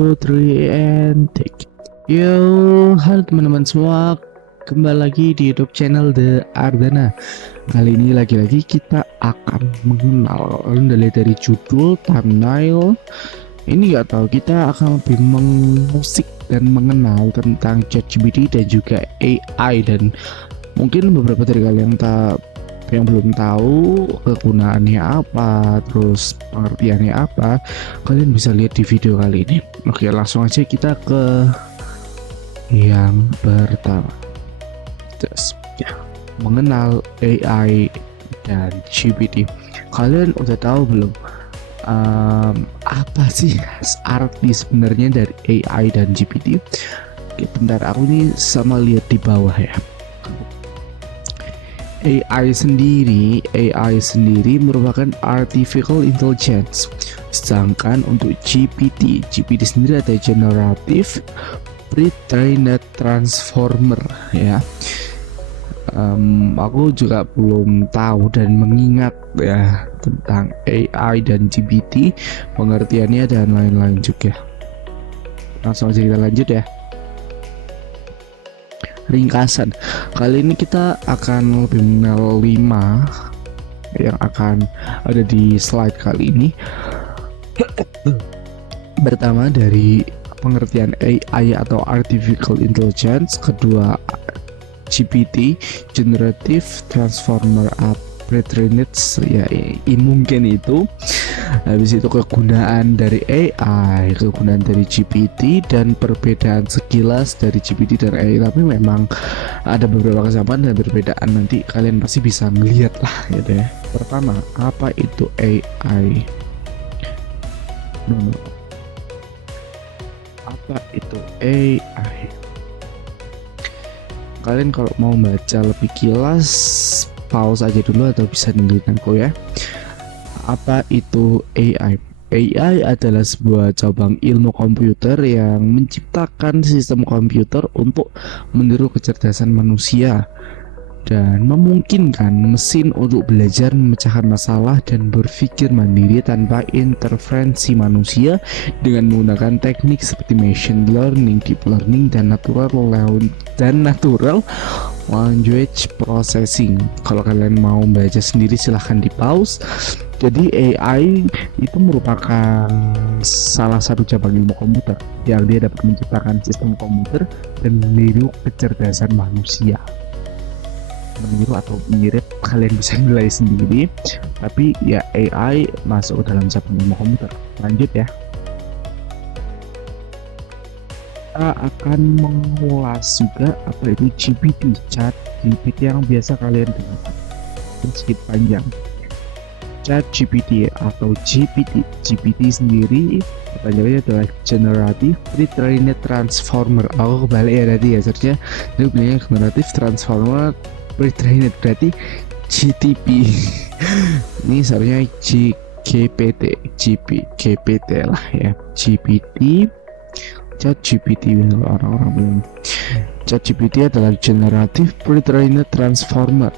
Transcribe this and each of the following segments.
2, 3 and take. Yo, halo teman-teman semua, kembali lagi di YouTube channel The Ardana. Kali ini lagi-lagi kita akan mengenal, dari judul, thumbnail. Ini nggak tahu, kita akan lebih mengusik dan mengenal tentang ChatGPT dan juga AI, dan mungkin beberapa dari kalian yang belum tahu kegunaannya apa, terus pengertiannya apa, kalian bisa lihat di video kali ini. Oke, langsung aja kita ke yang pertama. Terus ya, mengenal AI dan GPT. Kalian udah tahu belum apa sih arti sebenarnya dari AI dan GPT? Oke, bentar, aku ini sama lihat di bawah ya. AI sendiri merupakan artificial intelligence. Sedangkan untuk GPT sendiri ada generative pre-trained transformer ya. Aku juga belum tahu dan mengingat ya tentang AI dan GPT, pengertiannya dan lain-lain juga. Langsung aja kita lanjut ya. Ringkasan, kali ini kita akan lebih mengenal 5 yang akan ada di slide kali ini. Pertama dari pengertian AI atau artificial intelligence, kedua GPT, generative transformer pre-trained ya, mungkin itu. Habis itu kegunaan dari AI, kegunaan dari GPT, dan perbedaan sekilas dari GPT dan AI. Tapi memang ada beberapa kesamaan dan perbedaan, nanti kalian pasti bisa melihat lah gitu ya. Pertama, apa itu AI? Apa itu AI? Kalian kalau mau baca lebih kilas, pause aja dulu atau bisa dengerin aku ya. Apa itu AI? AI adalah sebuah cabang ilmu komputer yang menciptakan sistem komputer untuk meniru kecerdasan manusia dan memungkinkan mesin untuk belajar memecahkan masalah dan berpikir mandiri tanpa intervensi manusia dengan menggunakan teknik seperti machine learning, deep learning, dan natural language processing. Kalau kalian mau baca sendiri silahkan di pause. Jadi AI itu merupakan salah satu cabang ilmu komputer yang dia dapat menciptakan sistem komputer dan meniru kecerdasan manusia. Meniru atau mirip, kalian bisa nilai sendiri, tapi ya AI masuk ke dalam cabang ilmu komputer. Lanjut ya, kita akan mengulas juga apa itu GPT, chat GPT yang biasa kalian dengar sedikit panjang. Chat GPT atau GPT sendiri pertanyaannya adalah generative pre-trained transformer. Aku kebalik ya tadi ya searchnya, itu bilangnya generative transformer pre-trained, berarti GTP. Ini seharusnya GPT lah ya. GPT, Chat GPT orang-orang belum. Chat GPT adalah generative pre-trained transformer.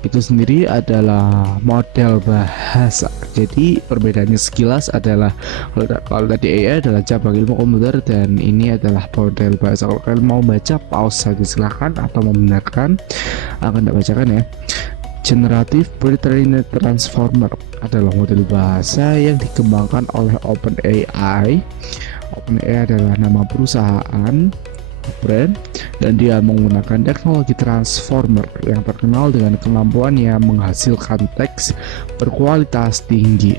Itu sendiri adalah model bahasa. Jadi perbedaannya sekilas adalah, kalau tadi AI adalah cabang ilmu komputer dan ini adalah model bahasa. Kalau kalian mau baca, pause saja silahkan, atau membenarkan akan tidak bacakan ya. Generative pre-trained transformer adalah model bahasa yang dikembangkan oleh OpenAI. OpenAI adalah nama perusahaan, brand, dan dia menggunakan teknologi transformer yang terkenal dengan kemampuannya menghasilkan teks berkualitas tinggi.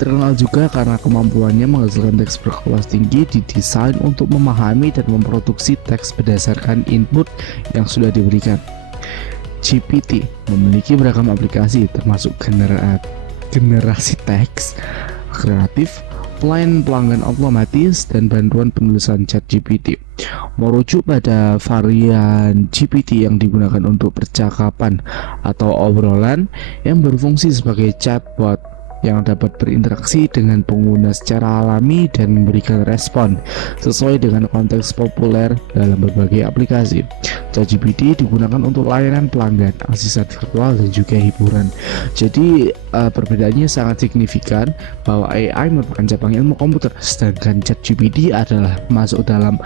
Terkenal juga karena kemampuannya menghasilkan teks berkualitas tinggi didesain untuk memahami dan memproduksi teks berdasarkan input yang sudah diberikan. GPT memiliki beragam aplikasi termasuk generasi teks, kreatif, pelayanan pelanggan otomatis, dan bantuan penulisan chat GPT. Merujuk pada varian GPT yang digunakan untuk percakapan atau obrolan yang berfungsi sebagai chatbot yang dapat berinteraksi dengan pengguna secara alami dan memberikan respon sesuai dengan konteks populer dalam berbagai aplikasi. ChatGPT digunakan untuk layanan pelanggan, asisten virtual, dan juga hiburan. Jadi perbedaannya sangat signifikan bahwa AI merupakan cabang ilmu komputer, sedangkan ChatGPT adalah masuk dalam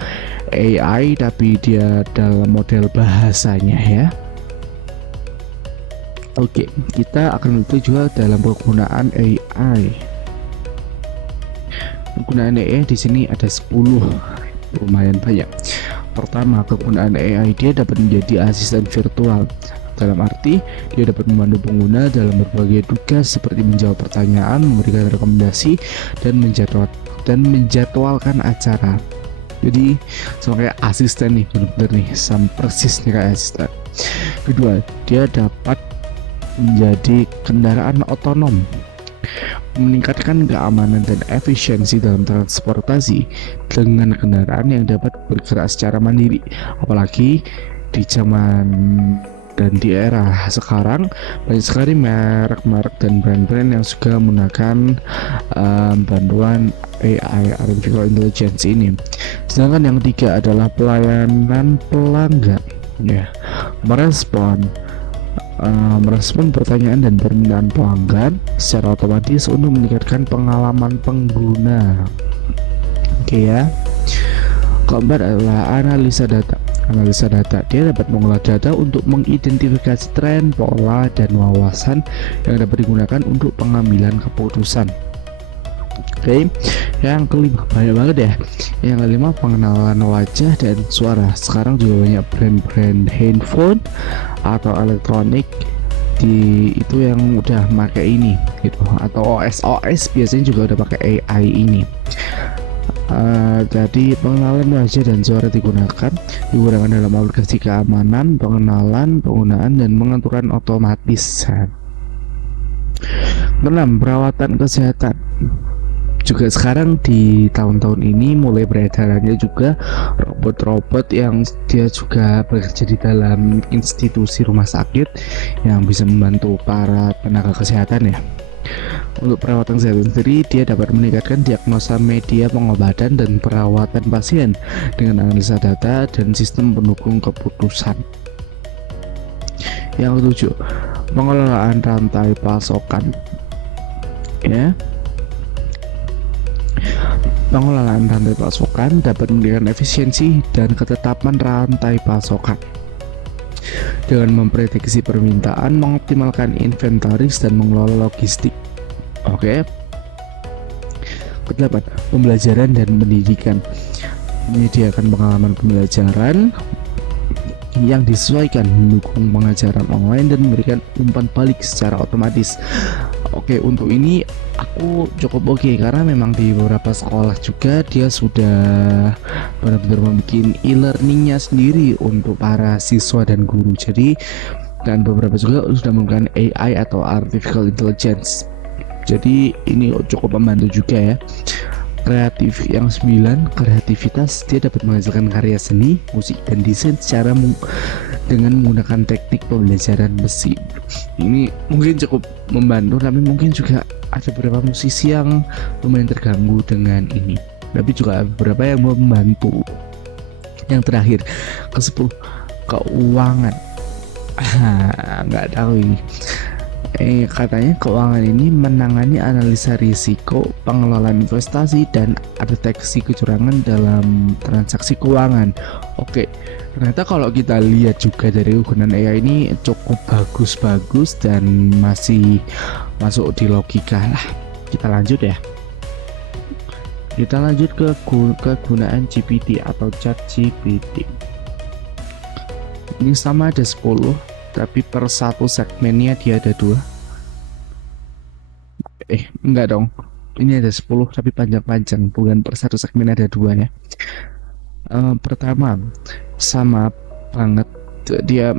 AI tapi dia dalam model bahasanya ya. Oke, kita akan melihat juga dalam penggunaan AI. Penggunaan AI di sini ada 10, lumayan banyak. Pertama, kegunaan AI dia dapat menjadi asisten virtual. Dalam arti, dia dapat membantu pengguna dalam berbagai tugas seperti menjawab pertanyaan, memberikan rekomendasi, dan menjadwalkan acara. Jadi, sama kayak asisten nih, benar-benar nih, sama persis nih kayak asisten. Kedua, dia dapat menjadi kendaraan otonom, meningkatkan keamanan dan efisiensi dalam transportasi dengan kendaraan yang dapat bergerak secara mandiri. Apalagi di zaman dan di era sekarang banyak sekali merek-merek dan brand-brand yang juga menggunakan bantuan AI artificial intelligence ini. Sedangkan yang ketiga adalah pelayanan pelanggan, ya, merespon pertanyaan dan permintaan pelanggan secara otomatis untuk meningkatkan pengalaman pengguna. Oke ya. Keempat adalah analisa data. Analisa data, dia dapat mengolah data untuk mengidentifikasi tren, pola, dan wawasan yang dapat digunakan untuk pengambilan keputusan. Oke, yang kelima, banyak banget ya. Yang kelima, pengenalan wajah dan suara. Sekarang juga banyak brand-brand handphone atau elektronik itu yang udah pakai ini gitu, atau OS biasanya juga udah pakai AI ini. Jadi pengenalan wajah dan suara digunakan dalam aplikasi keamanan, pengenalan, penggunaan, dan pengaturan otomatis. Keenam, perawatan kesehatan. Juga sekarang di tahun-tahun ini mulai beredarannya juga robot-robot yang dia juga bekerja di dalam institusi rumah sakit yang bisa membantu para tenaga kesehatan ya. Untuk perawatan kesehatan sendiri, dia dapat meningkatkan diagnosa media pengobatan dan perawatan pasien dengan analisa data dan sistem pendukung keputusan. Yang ketujuh, pengelolaan rantai pasokan. Ya. Pengelolaan rantai pasokan dapat meningkatkan efisiensi dan ketetapan rantai pasokan dengan memprediksi permintaan, mengoptimalkan inventaris, dan mengelola logistik. Oke. Kedelapan, pembelajaran dan pendidikan. Menyediakan pengalaman pembelajaran yang disesuaikan, mendukung pengajaran online, dan memberikan umpan balik secara otomatis. Oke, untuk ini aku cukup oke karena memang di beberapa sekolah juga dia sudah benar-benar membuat e-learningnya sendiri untuk para siswa dan guru. Jadi dan beberapa juga sudah menggunakan AI atau artificial intelligence. Jadi ini cukup membantu juga ya. Kreatif, yang 9, kreativitas, dia dapat menghasilkan karya seni, musik, dan desain secara dengan menggunakan teknik pembelajaran mesin. Ini mungkin cukup membantu, tapi mungkin juga ada beberapa musisi yang lumayan terganggu dengan ini, tapi juga beberapa yang membantu. Yang terakhir, ke-10, keuangan. Nggak tahu ini. Katanya keuangan ini menangani analisa risiko, pengelolaan investasi, dan deteksi kecurangan dalam transaksi keuangan. Oke, ternyata kalau kita lihat juga dari penggunaan AI ini cukup bagus-bagus dan masih masuk di logika lah. Kita lanjut ya. Kita lanjut ke kegunaan GPT atau ChatGPT. Ini sama ada 10, tapi per satu segmennya dia ada 2. Enggak dong, ini ada 10 tapi panjang-panjang, bukan per satu segmen ada 2 ya. Pertama, sama banget, dia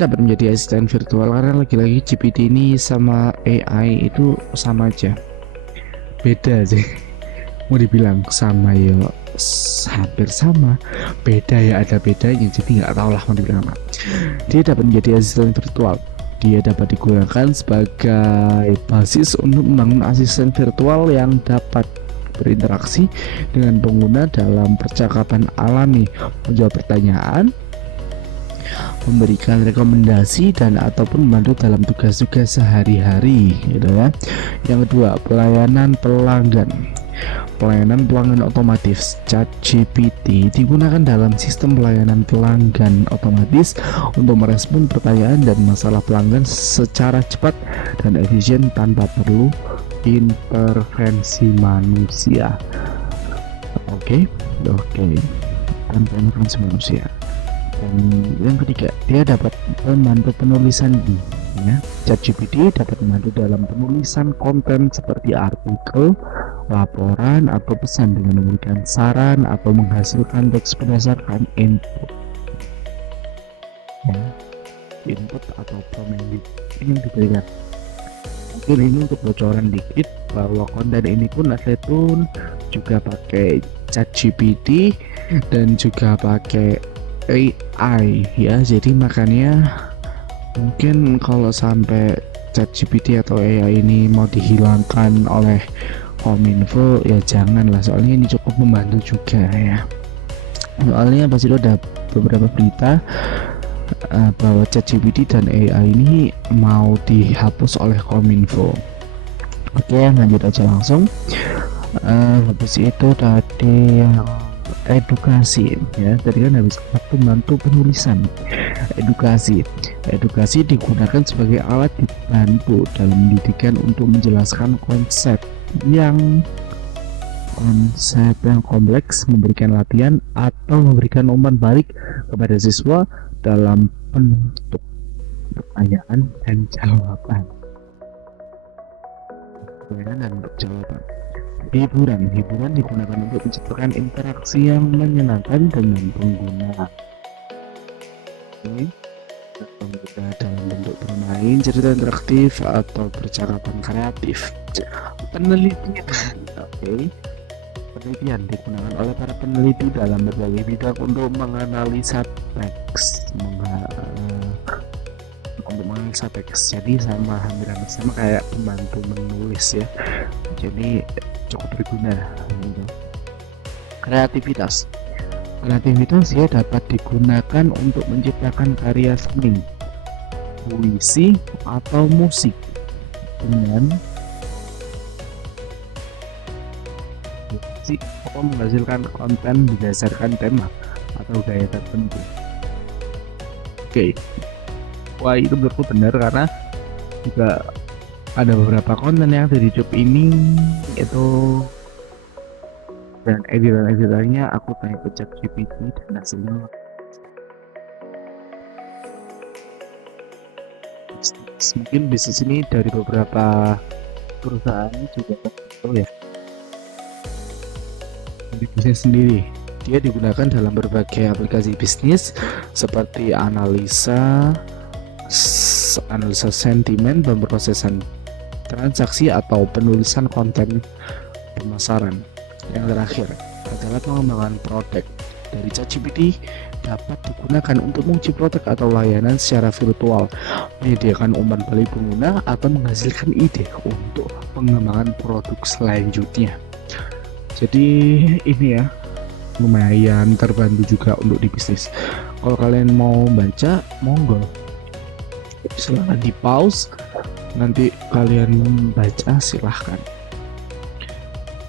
dapat menjadi asisten virtual karena lagi-lagi GPT ini sama AI itu sama aja, beda sih. Mau dibilang sama ya hampir sama, beda ya ada bedanya, jadi nggak tahu lah mau dibilang apa. Dia dapat menjadi asisten virtual. Dia dapat digunakan sebagai basis untuk membangun asisten virtual yang dapat berinteraksi dengan pengguna dalam percakapan alami, menjawab pertanyaan, memberikan rekomendasi dan ataupun membantu dalam tugas-tugas sehari-hari gitu ya. Yang kedua, pelayanan pelanggan. Pelayanan pelanggan otomatis ChatGPT digunakan dalam sistem pelayanan pelanggan otomatis untuk merespon pertanyaan dan masalah pelanggan secara cepat dan efisien tanpa perlu intervensi manusia. Oke, tanpa intervensi manusia. Dan yang ketiga, dia dapat membantu penulisan ya. ChatGPT dapat membantu dalam penulisan konten seperti artikel, laporan, atau pesan dengan memberikan saran atau menghasilkan teks berdasarkan input ya. Input atau prompt yang diberikan. Mungkin ini untuk bocoran dikit bahwa konten ini pun Atletun juga pakai ChatGPT dan juga pakai AI ya. Jadi makanya mungkin kalau sampai ChatGPT atau AI ini mau dihilangkan oleh Kominfo ya janganlah, soalnya ini cukup membantu juga ya. Soalnya pasti ada beberapa berita bahwa ChatGPT dan AI ini mau dihapus oleh Kominfo. Oke, lanjut aja langsung. Habis itu tadi yang edukasi ya, tadi kan habis membantu penulisan. Edukasi digunakan sebagai alat dibantu dalam pendidikan untuk menjelaskan konsep yang kompleks, memberikan latihan atau memberikan umpan balik kepada siswa dalam bentuk pertanyaan dan jawaban. Hiburan digunakan untuk menciptakan interaksi yang menyenangkan dengan pengguna. Dalam bentuk bermain, cerita interaktif atau percakapan kreatif. Penelitian digunakan oleh para peneliti dalam berbagai bidang untuk menganalisa teks, jadi hampir sama kayak pembantu menulis ya, jadi cukup berguna gitu. Kreativitas ya dapat digunakan untuk menciptakan karya seni, puisi atau musik dengan atau menghasilkan konten berdasarkan tema atau gaya tertentu. Wah, itu menurutku benar karena juga ada beberapa konten yang ada di YouTube ini itu, dan editannya aku tanya ke ChatGPT dan hasilnya mungkin bisnis ini dari beberapa perusahaan juga tertentu ya. Di bisnis sendiri dia digunakan dalam berbagai aplikasi bisnis seperti analisa sentimen, pemrosesan transaksi atau penulisan konten pemasaran. Yang terakhir adalah pengembangan produk. Dari ChatGPT dapat digunakan untuk menguji produk atau layanan secara virtual, menyediakan umpan balik pengguna atau menghasilkan ide untuk pengembangan produk selanjutnya. Jadi ini ya lumayan terbantu juga untuk di bisnis. Kalau kalian mau baca, monggo silahkan di pause, nanti kalian baca silahkan.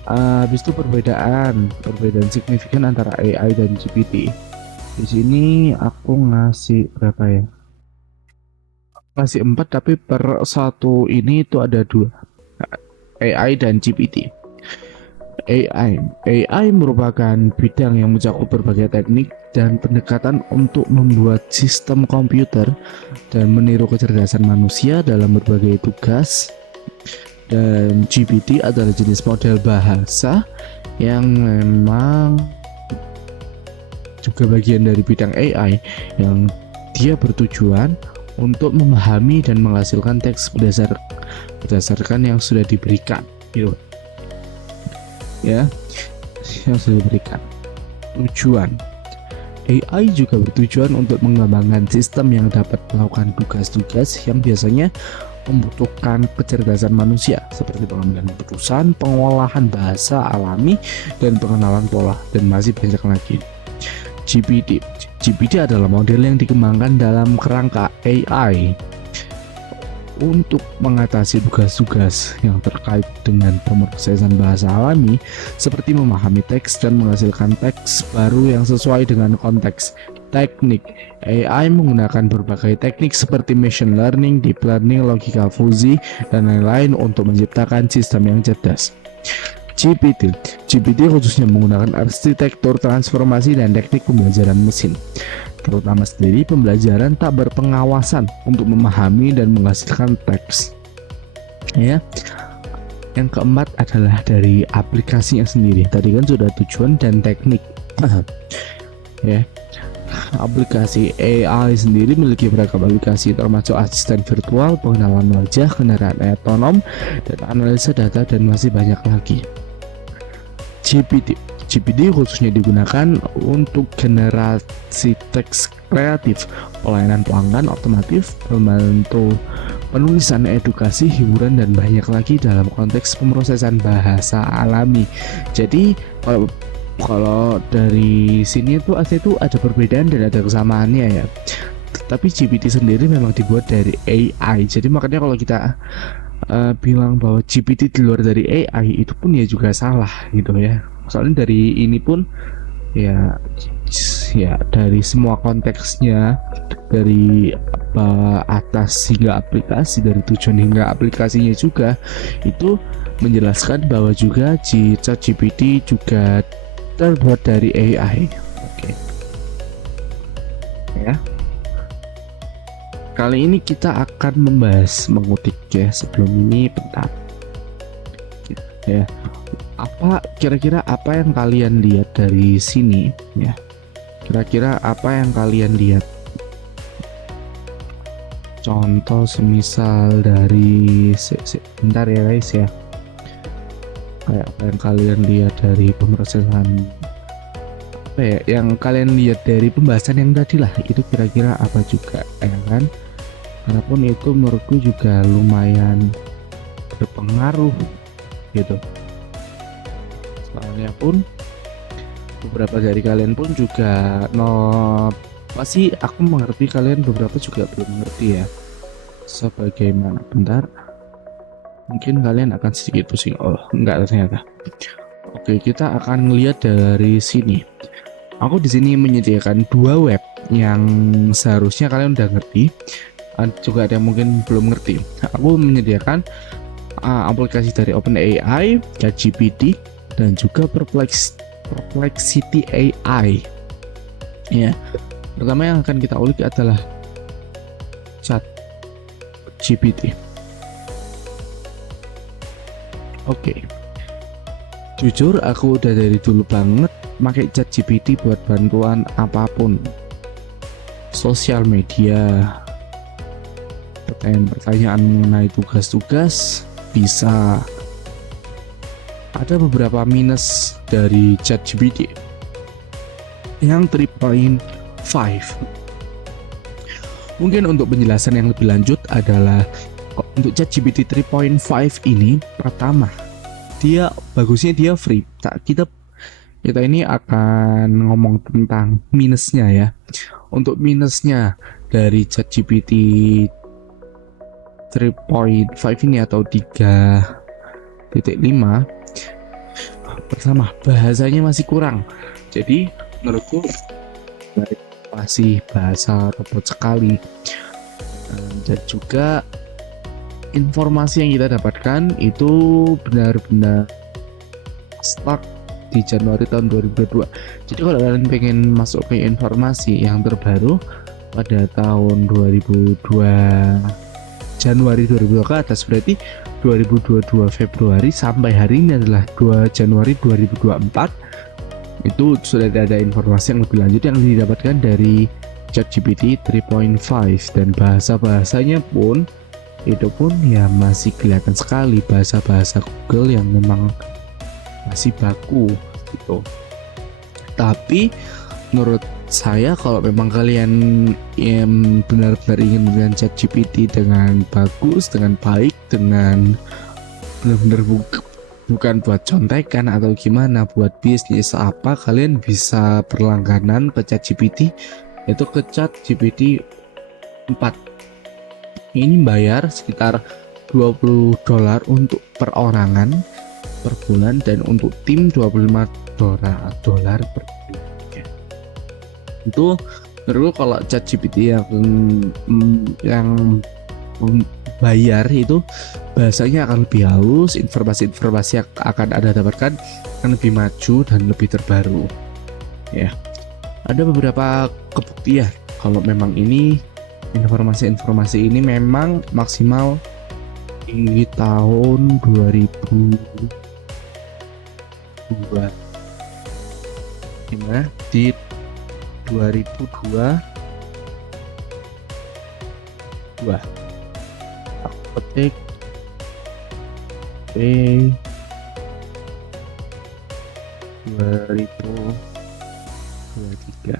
Habis itu perbedaan signifikan antara AI dan GPT. Di sini aku ngasih berapa ya? Ngasih 4, tapi per satu ini itu ada 2. AI dan GPT. AI merupakan bidang yang mencakup berbagai teknik dan pendekatan untuk membuat sistem komputer dan meniru kecerdasan manusia dalam berbagai tugas. Dan GPT adalah jenis model bahasa yang memang juga bagian dari bidang AI yang dia bertujuan untuk memahami dan menghasilkan teks berdasarkan yang sudah diberikan gitu ya, yang sudah diberikan. Tujuan AI juga bertujuan untuk mengembangkan sistem yang dapat melakukan tugas-tugas yang biasanya membutuhkan kecerdasan manusia seperti pengambilan keputusan, pengolahan bahasa alami, dan pengenalan pola, dan masih banyak lagi. GPT. GPT adalah model yang dikembangkan dalam kerangka AI untuk mengatasi tugas-tugas yang terkait dengan pemrosesan bahasa alami seperti memahami teks dan menghasilkan teks baru yang sesuai dengan konteks. Teknik AI menggunakan berbagai teknik seperti machine learning, deep learning, logika fusi, dan lain-lain untuk menciptakan sistem yang cerdas. GPT. GPT khususnya menggunakan arsitektur transformasi dan teknik pembelajaran mesin, terutama sendiri pembelajaran tak berpengawasan untuk memahami dan menghasilkan teks. Ya. Yang keempat adalah dari aplikasinya sendiri. Tadi kan sudah tujuan dan teknik. Ya. Aplikasi AI sendiri memiliki beragam aplikasi termasuk asisten virtual, pengenalan wajah, kendaraan otonom, dan analisa data, dan masih banyak lagi. GPT khususnya digunakan untuk generasi teks kreatif, pelayanan pelanggan otomatis, membantu penulisan edukasi, hiburan, dan banyak lagi dalam konteks pemrosesan bahasa alami. Jadi kalau dari sini tuh ada perbedaan dan ada kesamaannya ya. Tapi GPT sendiri memang dibuat dari AI. Jadi makanya kalau kita bilang bahwa GPT di luar dari AI itu pun ya juga salah gitu ya. Soalnya dari ini pun ya dari semua konteksnya, dari atas hingga aplikasi, dari tujuan hingga aplikasinya juga itu menjelaskan bahwa juga ChatGPT juga terbuat dari AI. Oke. Ya. Kali ini kita akan membahas mengutip ya. Sebelum ini bentar. Ya. Kira-kira apa yang kalian lihat dari sini ya? Kira-kira apa yang kalian lihat? Contoh semisal dari bentar ya guys ya. Kayak apa yang kalian lihat dari pemrosesan yang kalian lihat dari pembahasan yang tadi lah, itu kira-kira apa juga ya kan? Walaupun itu menurutku juga lumayan berpengaruh gitu. Soalnya pun beberapa dari kalian pun juga pasti aku mengerti, kalian beberapa juga belum mengerti ya. Sebagaimana bentar, mungkin kalian akan sedikit pusing. Oh enggak ternyata. Oke, kita akan melihat dari sini. Aku di sini menyediakan dua web yang seharusnya kalian udah ngerti. Juga ada yang mungkin belum ngerti. Aku menyediakan aplikasi dari OpenAI, ChatGPT, dan juga Perplexity AI. Ya, pertama yang akan kita ulik adalah ChatGPT. Oke. Jujur aku udah dari dulu banget pakai ChatGPT buat bantuan apapun. Sosial media, pertanyaan mengenai tugas-tugas bisa. Ada beberapa minus dari ChatGPT yang 3.5. Mungkin untuk penjelasan yang lebih lanjut adalah untuk ChatGPT 3.5 ini, pertama bagusnya dia free. Kita ini akan ngomong tentang minusnya ya. Untuk minusnya dari ChatGPT 3.5 ini atau 3.5, pertama bahasanya masih kurang. Jadi menurutku masih bahasa robot sekali, dan juga informasi yang kita dapatkan itu benar-benar stuck di Januari tahun 2022. Jadi kalau kalian pengen masuk ke informasi yang terbaru pada tahun 2002 Januari 2022 ke atas, berarti 2022 Februari sampai hari ini adalah 2 Januari 2024, itu sudah ada informasi yang lebih lanjut yang didapatkan dari ChatGPT 3.5, dan bahasa-bahasanya pun itu pun ya masih kelihatan sekali bahasa-bahasa Google yang memang masih baku gitu. Tapi menurut saya kalau memang kalian benar-benar ingin menggunakan ChatGPT dengan bagus, dengan baik, dengan benar-benar bukan buat contekan atau gimana, buat bisnis apa, kalian bisa berlangganan ke ChatGPT, itu ke ChatGPT 4. Ini bayar sekitar $20 untuk perorangan per bulan, dan untuk tim $25 per bulan. Itu menurutku kalau ChatGPT yang bayar itu bahasanya akan lebih halus, informasi-informasi yang akan Anda dapatkan akan lebih maju dan lebih terbaru. Ya, ada beberapa kebuktian kalau memang ini informasi-informasi ini memang maksimal di tahun 2002, dimana di 2002 aku ketik P 2023.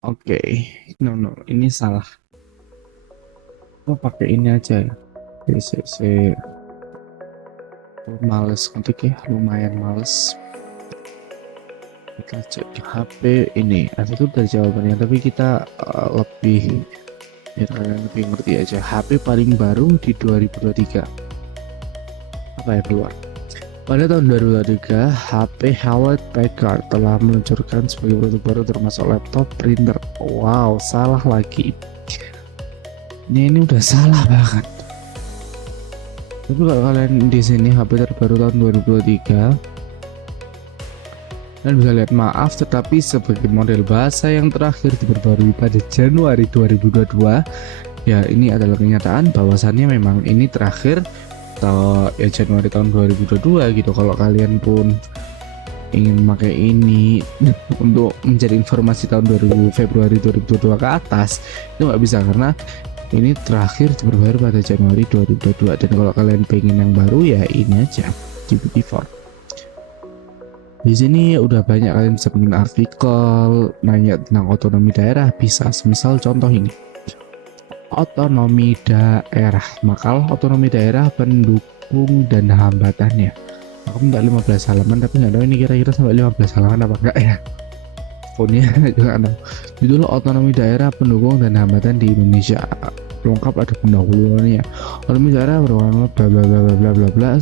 Oke, no, ini salah. Oh, pakai ini aja ya. Males ketik ya, lumayan males. Kita cek di HP ini, itu dari jawabannya, tapi kita lebih biar kalian lebih ngerti aja. HP paling baru di 2023 apa ya keluar? Pada tahun 2023, HP Hewlett Packard telah meluncurkan sebagai produk baru termasuk laptop, printer. Wow, salah lagi. Ini udah salah banget. Tapi kalau kalian di sini HP terbaru tahun 2023, dan bisa lihat maaf tetapi sebagai model bahasa yang terakhir diperbarui pada Januari 2022. Ya, ini adalah kenyataan bahwasannya memang ini terakhir atau ya Januari tahun 2022 gitu. Kalau kalian pun ingin memakai ini untuk mencari informasi tahun Februari 2022 ke atas, itu nggak bisa karena ini terakhir diperbarui pada Januari 2022. Dan kalau kalian pengen yang baru ya ini aja, GPT-4. Di sini udah banyak kalian bisa bikin artikel nanya tentang otonomi daerah, bisa semisal contoh ini. Otonomi daerah, makalah otonomi daerah, pendukung dan hambatannya. Aku minta 15 halaman tapi nggak tahu ini kira-kira sampai 15 halaman apa enggak ya. Pokoknya juga ada. Judul otonomi daerah, pendukung dan hambatan di Indonesia. Lengkap ada pendahuluannya. Otonomi daerah merupakan bla bla bla bla bla bla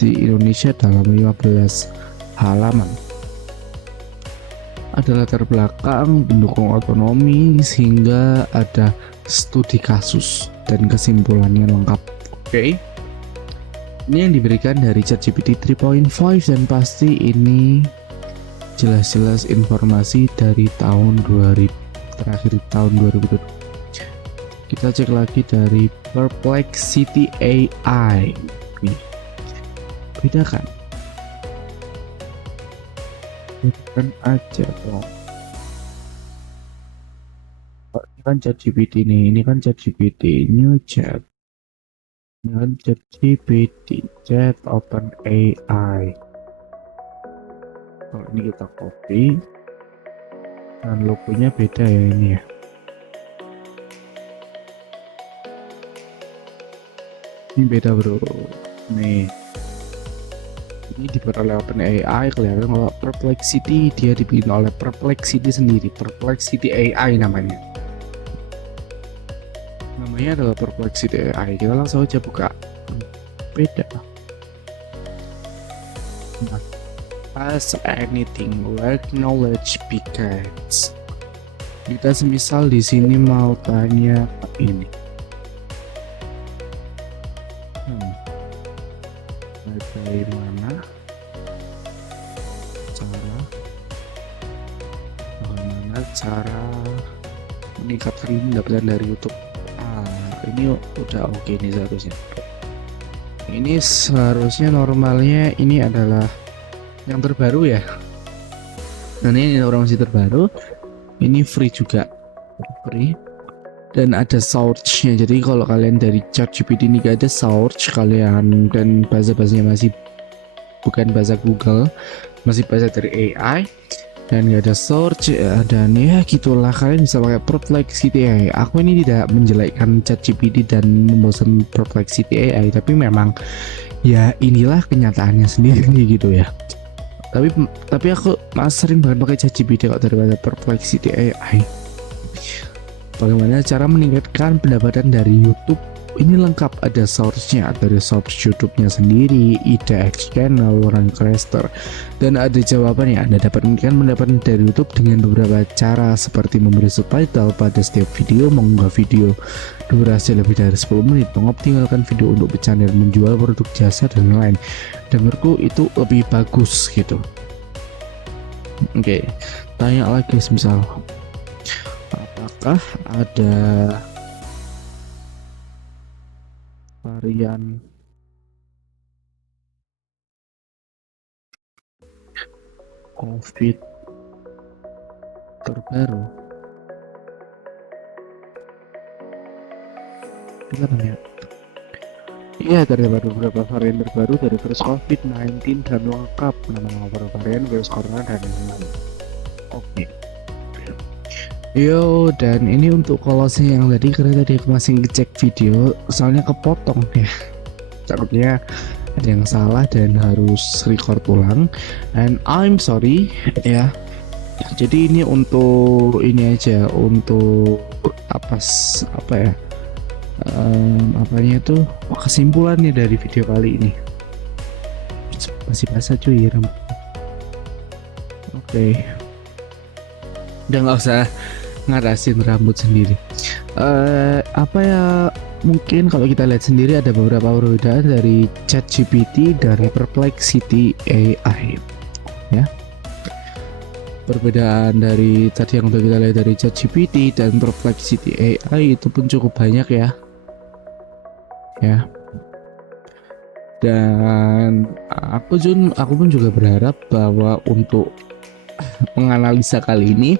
di Indonesia dalam 15 halaman. Ada latar belakang pendukung otonomi sehingga ada studi kasus dan kesimpulannya lengkap. Oke. Ini yang diberikan dari ChatGPT 3.5 dan pasti ini jelas-jelas informasi dari tahun 2000, terakhir tahun 2020. Kita cek lagi dari Perplexity AI. Nih. Beda kan? Bukan aja dong. Ini kan ChatGPT nih, ini kan ChatGPT new chat. Ini kan ChatGPT chat open AI. Kalau ini kita copy, dan logonya beda ya ini ya. Ini beda bro. Nih. Ini dibuat oleh OpenAI, kelihatan kalau Perplexity dia dibikin oleh Perplexity sendiri. Perplexity AI namanya adalah Perplexity AI. Kita langsung aja buka. Beda. Ask anything, let knowledge begins. Kita semisal di sini mau tanya ini. Bagaimana cara meningkatkan pendapatan dari YouTube? Ini udah oke nih seharusnya. Ini seharusnya normalnya ini adalah yang terbaru ya. Nah ini informasi terbaru. Ini free juga, free. Dan ada search-nya. Jadi kalau kalian dari ChatGPT ini gak ada search kalian dan bahasa-bahasanya masih bukan bahasa Google, masih bahasa dari AI dan nggak ada search ya, dan ya gitulah, kalian bisa pakai Perplexity AI. Aku ini tidak menjelekkan ChatGPT dan membosan Perplexity AI, tapi memang ya inilah kenyataannya sendiri gitu ya. Tapi aku sering banget pakai ChatGPT kok daripada Perplexity AI. Bagaimana cara meningkatkan pendapatan dari YouTube? Ini lengkap, ada source-nya, dari source YouTube-nya sendiri, IDX channel, rank raster, dan ada jawabannya. Anda dapat meningkatkan pendapatan dari YouTube dengan beberapa cara, seperti memberi subtitle pada setiap video, mengunggah video durasi lebih dari 10 menit, mengoptimalkan video untuk bercanda, menjual produk jasa, dan lain-lain. Dan menurutku itu lebih bagus gitu. Oke, tanya lagi misal, apakah ada varian COVID terbaru? Kita tanya. Iya, terdapat beberapa varian terbaru dari virus COVID-19 dan lengkap nama varian virus corona dan lain-lain. Oke. Yo, dan ini untuk kolosnya yang tadi, karena tadi aku masih ngecek video, soalnya kepotong ya. Takutnya ada yang salah dan harus record ulang. And I'm sorry ya. Jadi ini untuk ini aja, untuk apa ya? Apanya itu kesimpulannya dari video kali ini. Masih basah cuy rambut. Oke. Udah nggak usah ngarasin rambut sendiri. Apa ya, mungkin kalau kita lihat sendiri ada beberapa perbedaan dari ChatGPT dan Perplexity AI ya. Perbedaan dari tadi yang udah kita lihat dari ChatGPT dan Perplexity AI itu pun cukup banyak ya. Dan aku pun juga berharap bahwa untuk menganalisa kali ini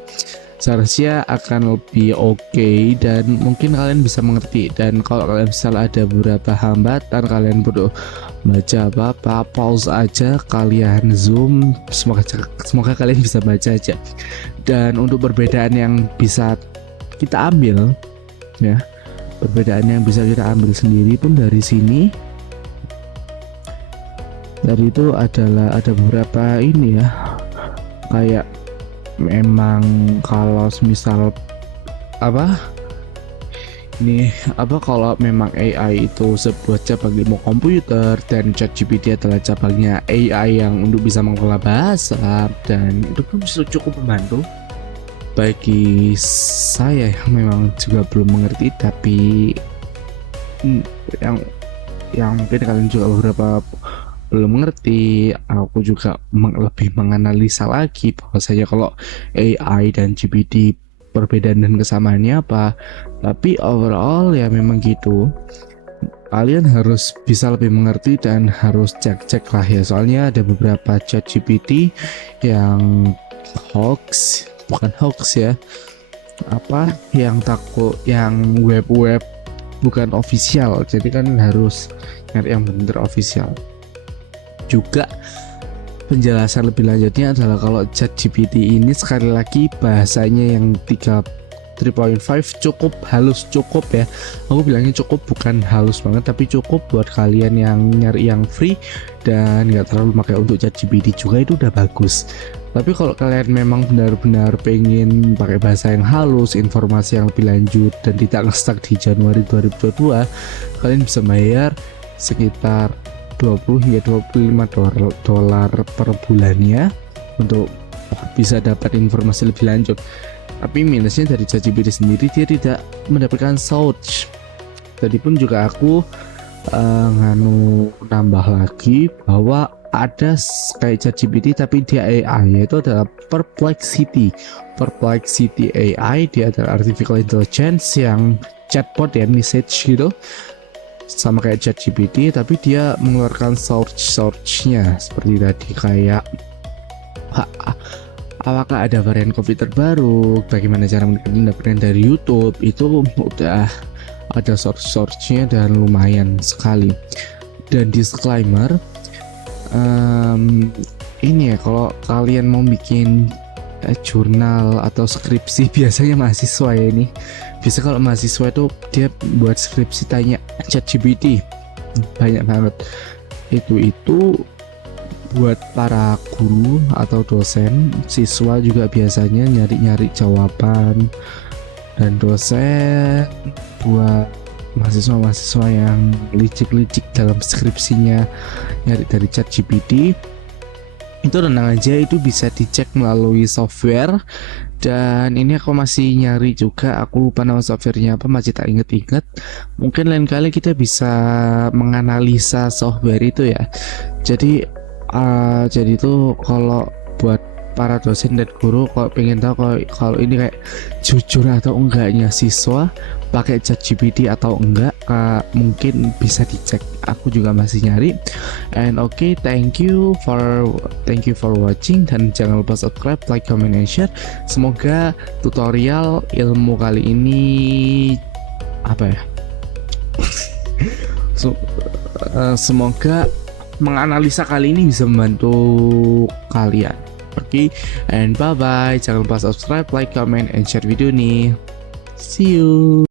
seharusnya akan lebih oke, dan mungkin kalian bisa mengerti. Dan kalau kalian misalnya ada beberapa hambatan, kalian perlu baca apa pause aja, kalian zoom, semoga kalian bisa baca aja. Dan untuk perbedaan yang bisa kita ambil ya, perbedaan yang bisa kita ambil sendiri pun dari sini, dari itu adalah ada beberapa ini ya, kayak memang kalau misal kalau memang AI itu sebuah cabang ilmu komputer dan ChatGPT adalah cabangnya AI yang untuk bisa mengelola bahasa, dan itu pun cukup membantu bagi saya yang memang juga belum mengerti, tapi yang mungkin kalian juga beberapa belum mengerti. Aku juga lebih menganalisa lagi bahwasanya kalau AI dan GPT perbedaan dan kesamaannya apa, tapi overall ya memang gitu. Kalian harus bisa lebih mengerti dan harus cek lah ya, soalnya ada beberapa ChatGPT yang bukan hoax ya, yang takut, yang web bukan official, jadi kan harus nyari yang benar official. Juga penjelasan lebih lanjutnya adalah kalau ChatGPT ini sekali lagi bahasanya yang 3.5 cukup halus, cukup ya, aku bilangnya cukup, bukan halus banget, tapi cukup buat kalian yang nyari yang free dan nggak terlalu pakai untuk ChatGPT juga, itu udah bagus. Tapi kalau kalian memang benar-benar pengen pakai bahasa yang halus, informasi yang lebih lanjut, dan tidak nge-stuck di Januari 2022, kalian bisa bayar sekitar 20 hingga 25 dolar per bulannya untuk bisa dapat informasi lebih lanjut. Tapi minusnya dari ChatGPT sendiri, dia tidak mendapatkan search. Tadi pun juga aku nambah lagi bahwa ada kayak ChatGPT tapi dia AI, yaitu adalah Perplexity AI. Dia adalah artificial intelligence yang chatbot ya, message gitu, sama kayak ChatGPT, tapi dia mengeluarkan search-nya seperti tadi, kayak apakah ada varian COVID terbaru, bagaimana cara mendapatkan dari YouTube, itu udah ada source-nya dan lumayan sekali. Dan disclaimer, ini ya, kalau kalian mau bikin jurnal atau skripsi biasanya mahasiswa ya ini. Biasa kalau mahasiswa itu dia buat skripsi tanya ChatGPT banyak banget. Itu buat para guru atau dosen, siswa juga biasanya nyari-nyari jawaban, dan dosen buat mahasiswa-mahasiswa yang licik-licik dalam skripsinya nyari dari ChatGPT. Itu tenang aja, itu bisa dicek melalui software. Dan ini aku masih nyari juga, aku lupa nama softwarenya apa, masih tak inget-inget. Mungkin lain kali kita bisa menganalisa software itu ya. Jadi itu kalau buat para dosen dan guru kalau pengen tahu kalau ini kayak jujur atau enggaknya siswa pakai ChatGPT atau enggak, mungkin bisa dicek. Aku juga masih nyari. And okay, thank you for watching, dan jangan lupa subscribe, like, comment, and share. Semoga tutorial ilmu kali ini apa ya? Semoga menganalisa kali ini bisa membantu kalian. Oke, and bye bye. Jangan lupa subscribe, like, comment, and share video nih. See you.